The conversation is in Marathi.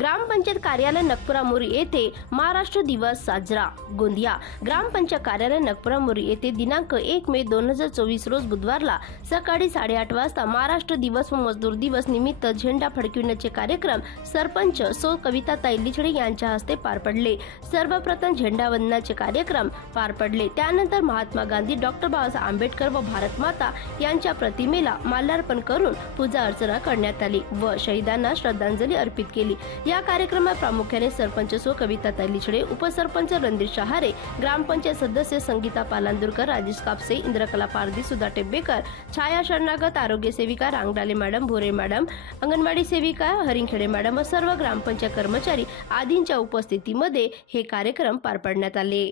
ग्रामपंचायत कार्यालय नगपुरामुरी येथे महाराष्ट्र दिवस साजरा. गोंदिया. ग्रामपंचायत कार्यालय नगपुरामुरी येथे दिनांक एक मे दोन हजार चोवीस रोज बुधवारला सकाळी साडेआठ वाजता महाराष्ट्र दिवस व मजदूर दिवस निमित्त झेंडा फडकविण्याचे कार्यक्रम सरपंच सो कविता लिचडे यांच्या हस्ते पार पडले. सर्वप्रथम झेंडा वंदनाचे कार्यक्रम पार पडले. त्यानंतर महात्मा गांधी डॉक्टर बाबासाहेब आंबेडकर व भारत माता यांच्या प्रतिमेला माल्यार्पण करून पूजा अर्चना करण्यात आली व शहीदांना श्रद्धांजली अर्पित केली. या कार्यक्रमात प्रामुख्याने सरपंच सो कविता तैलिछडे उपसरपंच रणधीर शहारे ग्रामपंचायत सदस्य संगीता पालांदुरकर राजेश कापसे इंद्रकला पारदी सुधा टेब्बेकर छाया शरणागत आरोग्य सेविका रांगडाले मॅडम भोरे मॅडम अंगणवाडी सेविका हरिंगखेडे मॅडम व सर्व ग्रामपंचायत कर्मचारी आदींच्या उपस्थितीमध्ये हे कार्यक्रम पार पाडण्यात आले.